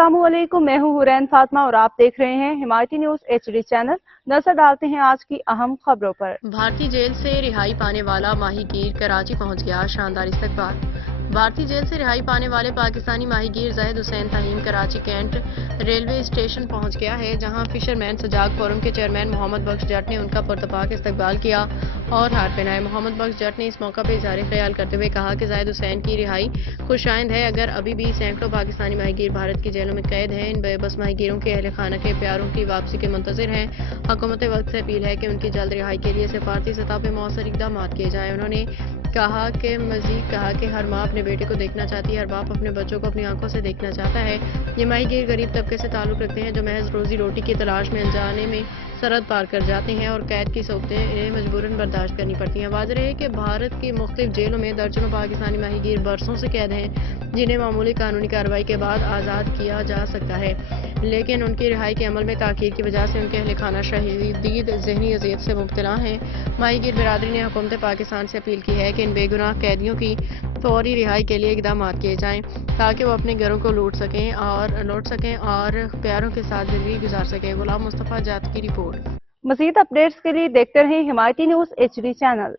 अस्सलामुअलैकुम, मैं हूँ हुरैन फातिमा और आप देख रहे हैं हिमायती न्यूज HD चैनल। नजर डालते हैं आज की अहम खबरों पर। भारतीय जेल से रिहाई पाने वाला माहीगीर कराची पहुंच गया, शानदार इस्तकबाल। भारतीय जेल से रिहाई पाने वाले पाकिस्तानी माहीगीर Zahid Hussain Taheem Karachi Cantt railway station पहुंच गया है, जहां फिशरमैन सजाग फोरम के चेयरमैन मोहम्मद बख्श जट ने उनका पुरतपाक इस्तकबाल किया और हार पहनाए। मोहम्मद बख्श जट ने इस मौका पर इज़हार ख्याल करते हुए कहा कि ज़ाहिद हुसैन की रिहाई खुशाइंद है। अगर अभी भी सैकड़ों पाकिस्तानी माहीगीर भारत की जेलों में कैद हैं, इन बेबस माहीगीरों के अहल खाना के प्यारों की वापसी के मुंतज़िर हैं। हुकूमत वक्त से अपील है कि उनकी जल्द रिहाई के लिए सिफारती सतह पर मौसर इकदाम किए जाएँ। उन्होंने मजीद कहा कि हर माँ अपने बेटे को देखना चाहती है, हर बाप अपने बच्चों को अपनी आंखों से देखना चाहता है। ये माहीगीर गरीब तबके से ताल्लुक़ रखते हैं जो महज रोजी रोटी की तलाश में अनजाने में सरहद पार कर जाते हैं और कैद की सौतें इन्हें मजबूरन बर्दाश्त करनी पड़ती हैं। वाज़ेह है कि भारत की मुख्तलिफ जेलों में दर्जनों पाकिस्तानी माहीगीर बरसों से कैद हैं, जिन्हें मामूली कानूनी कार्रवाई के बाद आज़ाद किया जा सकता है, लेकिन उनकी रिहाई के अमल में ताख़ीर की वजह से उनके अहल खाना शदीद ज़हनी अज़ियत से मुब्तला हैं। माहीगीर बिरादरी ने हुकूमत पाकिस्तान से अपील की है कि इन बेगुनाह कैदियों की फौरी रिहाई के लिए इकदाम किए जाएं, ताकि वो अपने घरों को लौट सकें और प्यारों के साथ ज़िंदगी गुजार सकें। गुलाम मुस्तफ़ा जात की रिपोर्ट। मज़ीद अपडेट्स के लिए देखते रहें हिमायती न्यूज HD चैनल।